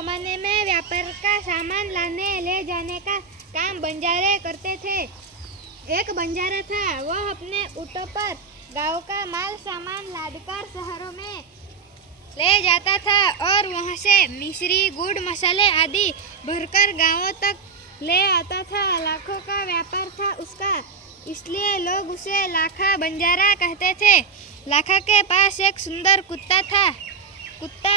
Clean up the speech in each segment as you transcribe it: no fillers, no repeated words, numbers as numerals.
जमाने में व्यापार का सामान लाने ले जाने का काम बंजारे करते थे। एक बंजारा था, वह अपने ऊँटों पर गांव का माल सामान लादकर शहरों में ले जाता था और वहां से मिश्री, गुड़, मसाले आदि भरकर गांवों तक ले आता था। लाखों का व्यापार था उसका, इसलिए लोग उसे लाखा बंजारा कहते थे। लाखा के पास एक सुंदर कुत्ता था। कुत्ता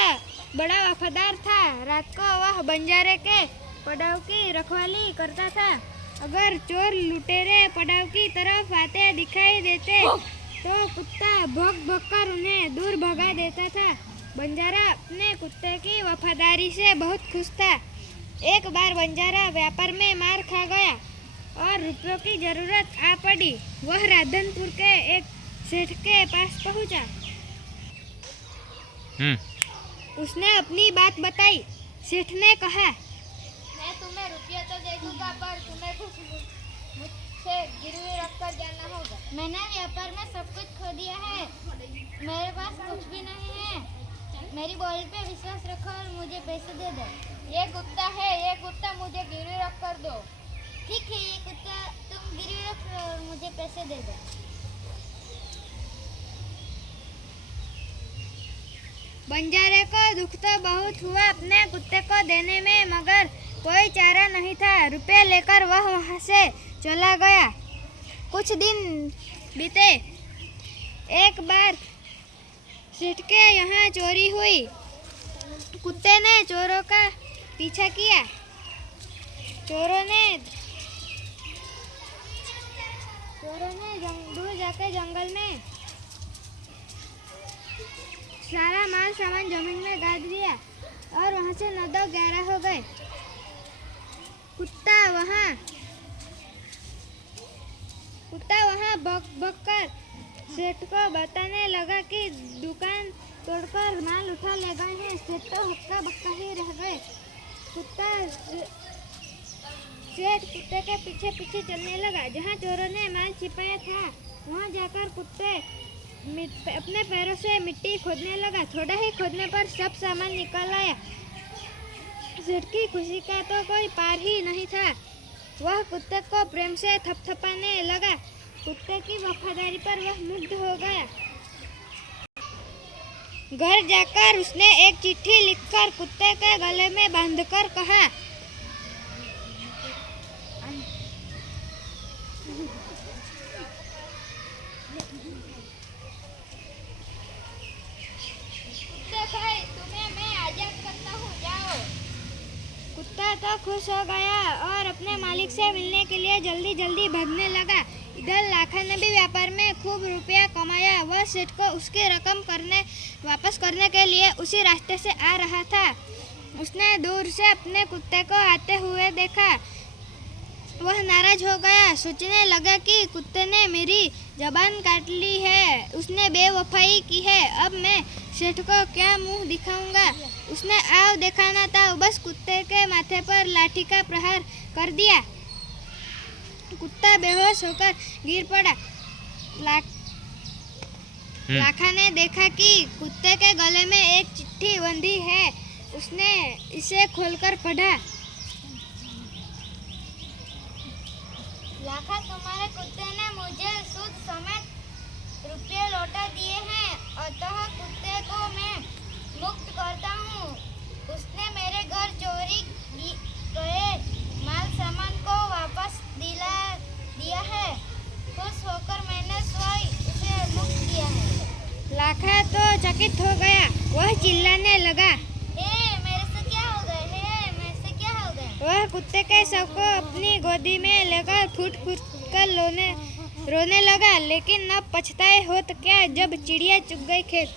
बड़ा वफादार था। रात को वह बंजारे के पड़ाव की रखवाली करता था। अगर चोर लुटेरे पड़ाव की तरफ आते दिखाई देते तो कुत्ता भौंक भौंक कर उन्हें दूर भगा देता था। बंजारा अपने कुत्ते की वफादारी से बहुत खुश था। एक बार बंजारा व्यापार में मार खा गया और रुपयों की जरूरत आ पड़ी। वह राधनपुर के एक सेठ के पास पहुंचा। उसने अपनी बात बताई। सेठ ने कहा, मैं तुम्हें रुपया तो दे दूंगा, पर तुम्हें कुछ मुझसे गिरवी रख कर जाना होगा। मैंने व्यापार में सब कुछ खो दिया है, मेरे पास कुछ भी नहीं है। मेरी बोली पे विश्वास रखो और मुझे पैसे दे दो। ये कुत्ता है, ये कुत्ता मुझे गिरवी रख कर दो। ठीक है, ये कुत्ता तुम गिरवी रख और मुझे पैसे दे दो। बंजारे को दुख तो बहुत हुआ अपने कुत्ते को देने में, मगर कोई चारा नहीं था। रुपए लेकर वह वहां से चला गया। कुछ दिन बीते। एक बार सेठ के यहाँ चोरी हुई। कुत्ते ने चोरों का पीछा किया। चोरों ने दूर जाकर जंगल में सारा माल सामान जमीन में गाड़ दिया और वहां से 9-11 हो गए। कुत्ता वहां भौंक कर सेठ को बताने लगा कि दुकान तोड़कर माल उठा ले गए हैं। सेठ तो हक्का बक्का ही रह गए। सेठ कुत्ते के पीछे पीछे चलने लगा। जहाँ चोरों ने माल छिपाया था वहाँ जाकर कुत्ते अपने पैरों से मिट्टी खोदने लगा। थोड़ा ही खोदने पर सब सामान निकल आया। सेठ की खुशी का तो कोई पार ही नहीं था। वह कुत्ते को प्रेम से थपथपाने लगा। कुत्ते की वफादारी पर वह मुग्ध हो गया। घर जाकर उसने एक चिट्ठी लिखकर कुत्ते के गले में बांधकर कहा, भाई, तुम्हें मैं आजाद करता हूँ, जाओ। कुत्ता तो खुश हो गया और अपने मालिक से मिलने के लिए जल्दी जल्दी भागने लगा। इधर लाखा ने भी व्यापार में खूब रुपया कमाया। वह सेठ को उसकी रकम वापस करने के लिए उसी रास्ते से आ रहा था। उसने दूर से अपने कुत्ते को आते हुए देखा। वह नाराज हो गया। सोचने लगा कि कुत्ते ने मेरी जबान काट ली है, उसने बेवफाई की है। अब मैं सेठ को क्या मुंह दिखाऊंगा। उसने आव दिखाना था, बस कुत्ते के माथे पर लाठी का प्रहार कर दिया। कुत्ता बेहोश होकर गिर पड़ा। लाखा ने देखा कि कुत्ते के गले में एक चिट्ठी बंधी है। उसने इसे खोलकर पढ़ा। लाखा, तुम्हारे कुत्ते ने मुझे सूद समेत रुपये लौटा दिए हैं, अतः कुत्ते को मैं मुक्त करता हूँ। उसने मेरे घर चोरी गए माल सामान को वापस दिया है। खुश होकर मैंने स्वयं उसे मुक्त किया है। लाखा तो चकित हो गया। वह चिल्लाने लगा, मेरे से क्या हो गया है, मेरे से क्या हो गया। वह कुत्ते के शव को अपनी गोदी में लेकर फूट फूट कर रोने लगा। लेकिन अब पछताए हो तो क्या, जब चिड़िया चुग गई खेत।